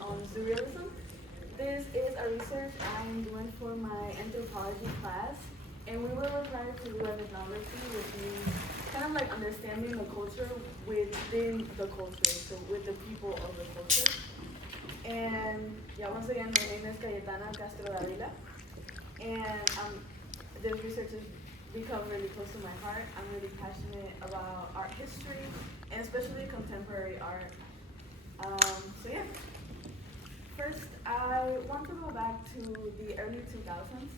on Zurrealism. This is a research I'm doing for my anthropology class, and we were required to do an ethnography, which means kind of like understanding the culture within the culture, so with the people of the culture. And yeah, once again, my name is Daria, and this research has become really close to my heart. I'm really passionate about art history, and especially contemporary art. So yeah, first I want to go back to the early 2000s.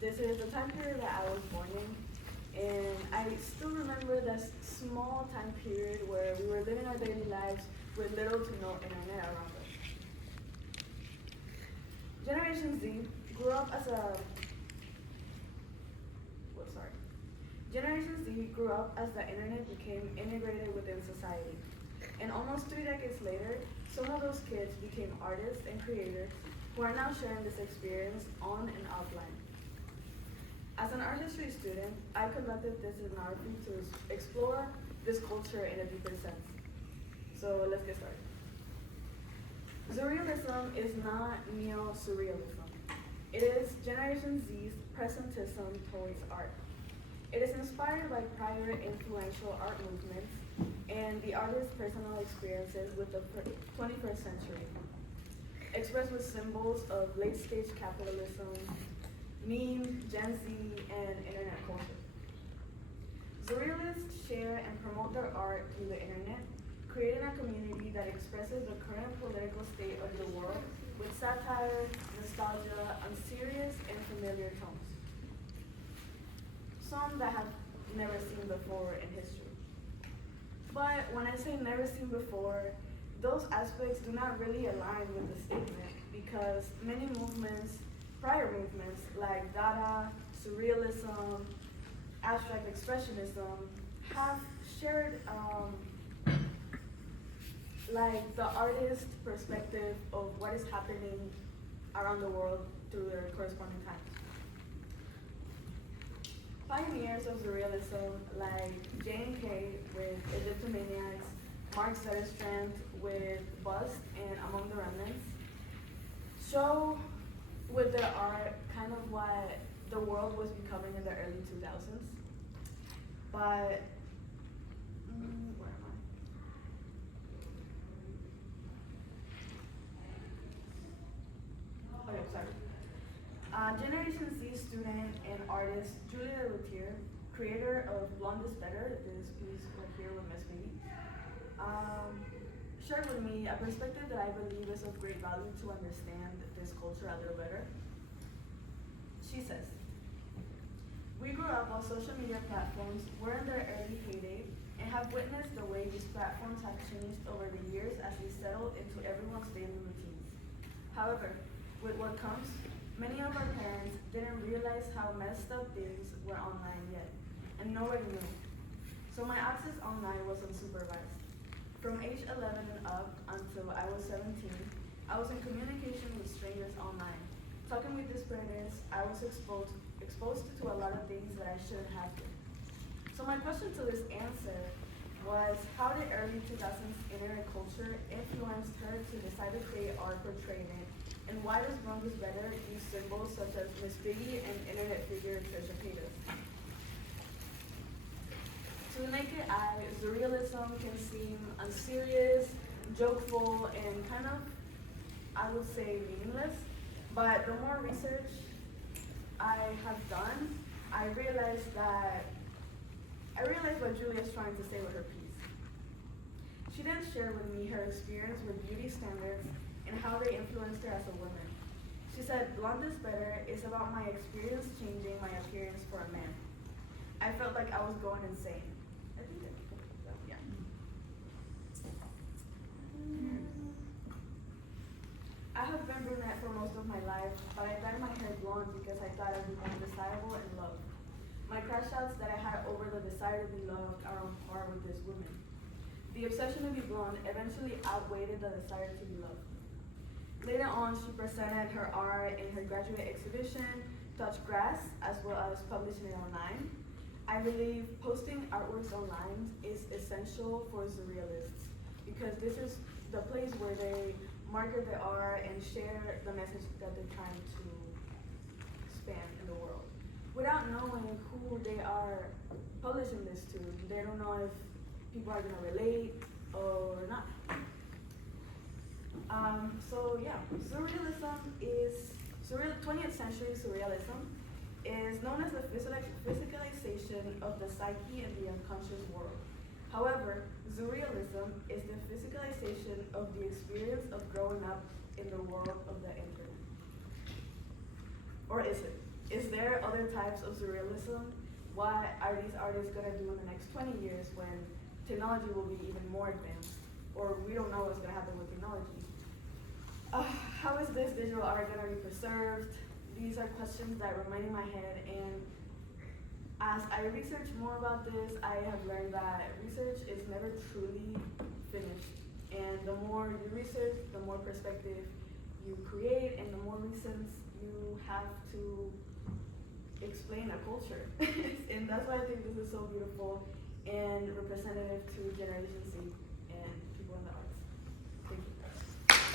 This is the time period that I was born in, and I still remember this small time period where we were living our daily lives with little to no internet around us. Generation Z grew up as a Generation Z grew up as the internet became integrated within society. And almost 3 decades later, some of those kids became artists and creators who are now sharing this experience on and offline. As an art history student, I conducted this ethnography to explore this culture in a deeper sense. So let's get started. Zurrealism is not neo-surrealism. It is Generation Z's presentism towards art. It is inspired by prior influential art movements and the artist's personal experiences with the 21st century, expressed with symbols of late-stage capitalism, meme, Gen Z, and internet culture. Zurrealists share and promote their art through the internet, creating a community that expresses the current political state of the world with satire, nostalgia, and serious and familiar tones. Some that have never seen before in history. But when I say never seen before, those aspects do not really align with the statement because many movements, prior movements like Dada, Surrealism, Abstract Expressionism, have shared like the artist's perspective of what is happening around the world through their corresponding times. Pioneers of Zurrealism like J&K with Egyptomaniacs, Mark Zetterstrand with Bust and Among the Remnants show with their art kind of what the world was becoming in the early 2000s. But, where am I? Okay, sorry. Generation Z student and artist Ruiter, creator of Blonde is Better, this piece right here with Miss Baby, shared with me a perspective that I believe is of great value to understand this culture a little better. She says, "We grew up while social media platforms were in their early heyday and have witnessed the way these platforms have changed over the years as they settled into everyone's daily routines. However, with what comes, many of our parents didn't realize how messed up things were online yet, and nobody knew. So my access online was unsupervised. From age 11 and up until I was 17, I was in communication with strangers online. Talking with disparatists, I was exposed to a lot of things that I shouldn't have been. So my question to this answer was, how did early 2000s internet culture influence her to decide to create art portraying it? And why does Blonde is Better use symbols such as Miss Piggy and internet figure Trisha Paytas? To the naked eye, Zurrealism can seem unserious, jokeful, and kind of, I would say, meaningless. But the more research I have done, I realized what Julia's trying to say with her piece. She then shared with me her experience with beauty standards and how they influenced her as a woman. She said, "Blonde is Better is about my experience changing my appearance for a man. I felt like I was going insane." I think that, yeah. I have been brunette for most of my life, but I dyed my hair blonde because I thought I'd be more desirable and loved. My crash outs that I had over the desire to be loved are on par with this woman. The obsession to be blonde eventually outweighed the desire to be loved. Later on, she presented her art in her graduate exhibition, Touch Grass, as well as publishing it online. I believe posting artworks online is essential for Zurrealists because this is the place where they market their art and share the message that they're trying to span in the world, without knowing who they are publishing this to. They don't know if people are gonna relate or not. So yeah, Zurrealism is 20th century Surrealism is known as the physicalization of the psyche and the unconscious world. However, Zurrealism is the physicalization of the experience of growing up in the world of the internet. Or is it? Is there other types of Zurrealism? What are these artists gonna do in the next 20 years when technology will be even more advanced? Or we don't know what's gonna happen with technology. How is this digital art gonna be preserved? These are questions that remain in my head, and as I research more about this, I have learned that research is never truly finished. And the more you research, the more perspective you create, and the more reasons you have to explain a culture. And that's why I think this is so beautiful and representative to Generation Z and people in the arts.